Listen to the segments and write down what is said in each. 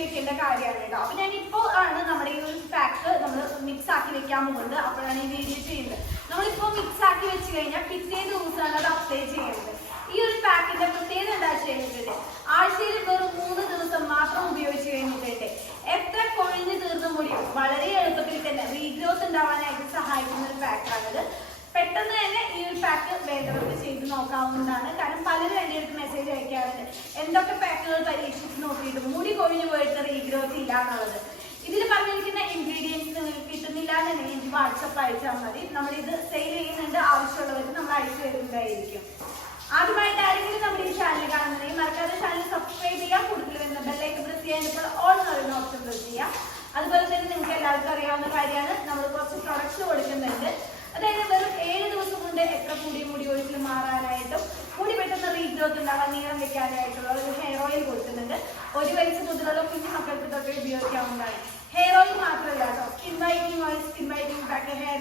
വെക്കേണ്ട കാര്യമാണ് കേട്ടോ. അപ്പൊ ഞാൻ ഇപ്പോൾ ആണ് നമ്മുടെ ഈ ഒരു പാക്ക് നമ്മൾ മിക്സ് ആക്കി വെക്കാൻ പോകുന്നത്. അപ്പോഴാണ് ഈ വീഡിയോ ചെയ്യുന്നത്. നമ്മളിപ്പോ മിക്സ് ആക്കി വെച്ച് കഴിഞ്ഞാൽ പിറ്റേ നോക്കാവുന്നതാണ് കാരണം പലരും എന്റെ അടുത്ത് മെസ്സേജ് അയക്കാറുണ്ട്. എന്തൊക്കെ പാക്കുകൾ പരീക്ഷിച്ച് നോക്കിയിട്ട് മുടി കൊഴിഞ്ഞു പോയിട്ട് റീഗ്രോത്ത് ഇല്ല എന്നുള്ളത്. ഇതിൽ പറഞ്ഞിരിക്കുന്ന ഇൻഗ്രീഡിയൻസ് നിങ്ങൾക്ക് കിട്ടുന്നില്ല എന്നുണ്ടെങ്കിൽ എനിക്ക് വാട്സപ്പ് അയച്ചാൽ മതി. നമ്മളിത് സെയിൽ ചെയ്യുന്നുണ്ട്. ആവശ്യമുള്ളവർക്ക് നമ്മൾ അയച്ചു തരുന്നതായിരിക്കും. ആദ്യമായിട്ട് ആരെങ്കിലും നമ്മുടെ ഈ ചാനൽ കാണുന്നുണ്ടെങ്കിൽ മറക്കാതെ ചാനൽ സബ്സ്ക്രൈബ് ചെയ്യുക കൂടുതൽ വരുന്ന ബെല്ലൈക്ക് പ്രസ് ചെയ്യാൻ ഇപ്പോൾ ഓൾ എന്ന് പറയുന്ന ഓപ്ഷൻ പ്രസ് ചെയ്യുക അതുപോലെ തന്നെ നിങ്ങൾക്ക് എല്ലാവർക്കും അറിയാവുന്ന കാര്യമാണ് നമ്മൾ കുറച്ച് പ്രൊഡക്ട്സ് കൊടുക്കുന്നുണ്ട് അതായത് വെറും ഏഴ് ദിവസം കൊണ്ട് എത്ര കൂടിയ മുടി ഒഴിക്കൽ മാറാനായിട്ടും മുടി പെട്ടെന്ന് റീഗ്രോത്ത് ഉണ്ടാവാൻ നീളം വെക്കാനായിട്ടുള്ള ഒരു ഹെയർ ഓയിൽ കൊടുക്കുന്നുണ്ട് ഒരു വയസ്സ് മുതലുള്ള കുഞ്ഞു മക്കൾക്ക് തൊട്ട് ഉപയോഗിക്കാവുന്നതാണ് ഹെയർ ഓയിൽ മാത്രമല്ല കേട്ടോ skin whitening oil skin whitening pack hair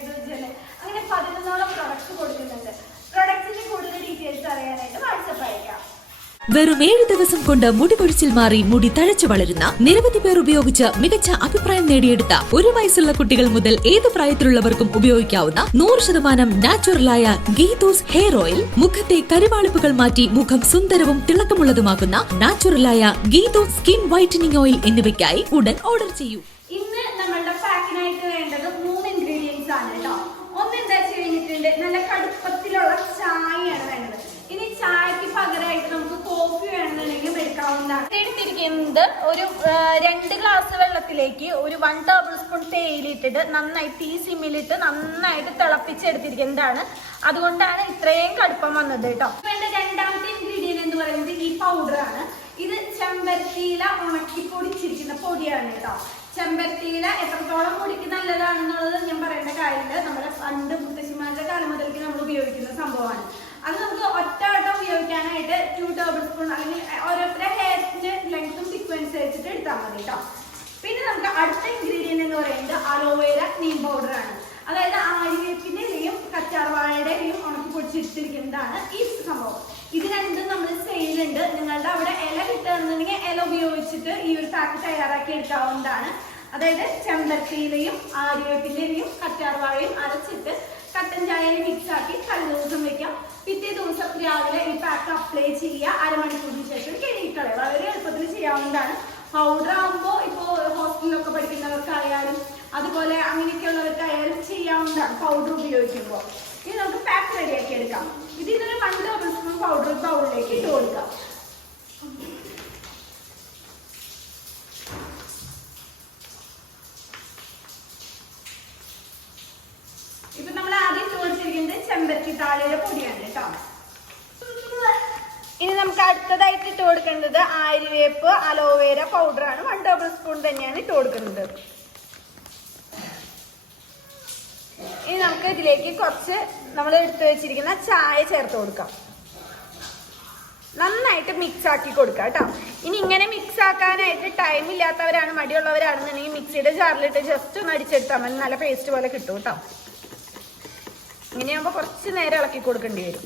വെറും ഏഴ് ദിവസം കൊണ്ട് മുടി കൊഴിച്ചിൽ മാറി മുടി തഴച്ചു വളരുന്ന നിരവധി പേർ ഉപയോഗിച്ച് മികച്ച അഭിപ്രായം നേടിയെടുത്ത ഒരു വയസ്സുള്ള കുട്ടികൾ മുതൽ ഏത് പ്രായത്തിലുള്ളവർക്കും ഉപയോഗിക്കാവുന്ന നൂറ് ശതമാനം നാച്ചുറലായ ഗീതോസ് ഹെയർ ഓയിൽ മുഖത്തെ കരുവാളിപ്പുകൾ മാറ്റി മുഖം സുന്ദരവും തിളക്കമുള്ളതുമാക്കുന്ന നാച്ചുറലായ ഗീതോസ് സ്കിൻ വൈറ്റനിങ് ഓയിൽ എന്നിവയ്ക്കായി ഉടൻ ഓർഡർ ചെയ്യൂ. ഇന്ന് നമ്മളുടെ പാക്കിനായിട്ട് വേണ്ടത് മൂന്ന് ഇൻഗ്രീഡിയൻസ് ആണ് കേട്ടോ. ഒന്ന് എന്താ കഴിഞ്ഞിട്ടുണ്ട് നല്ല കടുപ്പത്തിലുള്ള എടുക്കാവുന്നതാണ് എടുത്തിരിക്കുന്നത് ഒരു രണ്ട് ഗ്ലാസ് വെള്ളത്തിലേക്ക് ഒരു വൺ ടേബിൾ സ്പൂൺ തേയിലിട്ടിട്ട് നന്നായി തീ സിമ്മിലിട്ട് നന്നായിട്ട് തിളപ്പിച്ചെടുത്തിരിക്കുന്നതാണ്. അതുകൊണ്ടാണ് ഇത്രയും കടുപ്പം വന്നത് കേട്ടോ. വേണ്ട രണ്ടാമത്തെ ഇൻഗ്രീഡിയൻ എന്ന് പറയുന്നത് ഈ പൗഡറാണ് ഇത് ചെമ്പരത്തിയില ഉണക്കി പൊടിച്ചിരിക്കുന്ന പൊടിയാണ് കേട്ടോ. ചെമ്പരത്തിയില എത്രത്തോളം പൊടിക്ക് നല്ലതാണെന്നുള്ളത് ഞാൻ പറയേണ്ട കാര്യമില്ല. നമ്മുടെ പണ്ട് മുത്തശ്ശിമാരുടെ കാലം മുതൽക്ക് നമ്മൾ ഉപയോഗിക്കുന്ന സംഭവമാണ്. അത് നമുക്ക് ഒറ്റ വട്ടം ടു ടേബിൾ സ്പൂൺ അല്ലെങ്കിൽ ഓരോരുത്തരുടെ ഹെയറിന്റെ ലെങ്ത്തും സീക്വൻസ് വെച്ചിട്ട് എടുത്താൽ കേട്ടോ. പിന്നെ നമുക്ക് അടുത്ത ഇൻഗ്രീഡിയന്റ് എന്ന് പറയുന്നത് അലോവേര നീം പൗഡർ ആണ്. അതായത് ആര്യവേപ്പിന്റെ ഇലയും ഇലയും ഉണക്കി പൊടിച്ചിട്ടിരിക്കുന്നതാണ് ഈ സംഭവം. ഇത് രണ്ടും നമ്മൾ സെയിലുണ്ട് നിങ്ങളുടെ അവിടെ ഇല കിട്ടുകയാണെന്നുണ്ടെങ്കിൽ ഇല ഉപയോഗിച്ചിട്ട് ഈ ഒരു പാക്ക് തയ്യാറാക്കി എടുക്കാവുന്നതാണ്. അതായത് ചെമ്പരത്തിയിലയും ആര്യവേപ്പിന്റെ ഇലയും കറ്റാർവാഴയും അരച്ചിട്ട് കട്ടൻ ചായയിൽ മിക്സ് ആക്കി തലേദിവസം വെക്കാം. പിറ്റേ ദിവസം രാവിലെ ഈ പാക്ക് അപ്ലൈ ചെയ്യുക. അരമണിക്കൂറിന് ശേഷം കഴുകിക്കളയുക വളരെ എളുപ്പത്തിൽ ചെയ്യാവുന്നതാണ്. പൗഡർ ആകുമ്പോൾ ഇപ്പോൾ ഹോസ്റ്റലിലൊക്കെ പഠിക്കുന്നവർക്കായാലും അതുപോലെ അങ്ങനെയൊക്കെയുള്ളവർക്കായാലും ചെയ്യാവുന്നതാണ് പൗഡർ ഉപയോഗിക്കുമ്പോൾ ഇനി നമുക്ക് പാക്ക് റെഡിയാക്കി എടുക്കാം. ഇത് ഇതിന് വൺ ടേബിൾ സ്പൂൺ പൗഡർ ബൗളിലേക്ക് ഇട്ട് കൊടുക്കാം. ഇപ്പൊ ചെമ്പരത്തി താഴെയുടെ പൊടിയാണ് കേട്ടോ. ഇനി നമുക്ക് അടുത്തതായിട്ട് ഇട്ട് കൊടുക്കേണ്ടത് ആര്യവേപ്പ് അലോവേര പൗഡർ ആണ്. വൺ ടേബിൾ സ്പൂൺ തന്നെയാണ് ഇട്ട് കൊടുക്കുന്നത്. ഇനി നമുക്ക് ഇതിലേക്ക് കുറച്ച് നമ്മൾ എടുത്തു വെച്ചിരിക്കുന്ന ചായ ചേർത്ത് കൊടുക്കാം. നന്നായിട്ട് മിക്സ് ആക്കി കൊടുക്കുക കേട്ടോ. ഇനി ഇങ്ങനെ മിക്സ് ആക്കാനായിട്ട് ടൈം ഇല്ലാത്തവരാണ് മടിയുള്ളവരാണെന്നുണ്ടെങ്കിൽ മിക്സിയുടെ ജാറിലിട്ട് ജസ്റ്റ് ഒന്ന് അടിച്ചെടുത്താൽ മതി. നല്ല പേസ്റ്റ് പോലെ കിട്ടും കേട്ടോ. ഇങ്ങനെയാകുമ്പോൾ കുറച്ച് നേരം ഇളക്കി കൊടുക്കേണ്ടി വരും.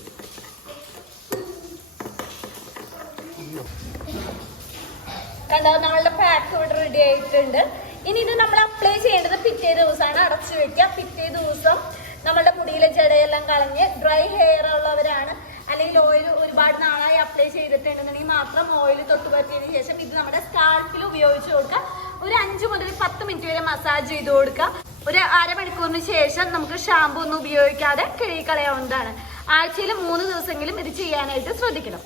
കണ്ടോ നമ്മളുടെ പാക്ക് ഇവിടെ റെഡി ആയിട്ടുണ്ട്. ഇനി ഇത് നമ്മൾ അപ്ലൈ ചെയ്യേണ്ടത് പിറ്റേ ദിവസമാണ്. അടച്ചു വെക്കുക. പിറ്റേ ദിവസം നമ്മളുടെ മുടിയിലെ ജടയെല്ലാം കളഞ്ഞ് ഡ്രൈ ഹെയർ ഉള്ളവരാണ്. അല്ലെങ്കിൽ ഓയിൽ ഒരുപാട് നാളായി അപ്ലൈ ചെയ്തിട്ടുണ്ടെന്നുണ്ടെങ്കിൽ മാത്രം ഓയിൽ തൊട്ട് പറ്റിയതിന് ശേഷം ഇത് നമ്മുടെ സ്കാൾപ്പിൽ ഉപയോഗിച്ച് കൊടുക്കുക. ഒരു അഞ്ച് മുതൽ പത്ത് മിനിറ്റ് വരെ മസാജ് ചെയ്ത് കൊടുക്കുക. ഒരു അരമണിക്കൂറിന് ശേഷം നമുക്ക് ഷാമ്പു ഒന്നും ഉപയോഗിക്കാതെ കഴുകിക്കളയാവുന്നതാണ് ആഴ്ചയിൽ മൂന്ന് ദിവസമെങ്കിലും ഇത് ചെയ്യാനായിട്ട് ശ്രദ്ധിക്കണം.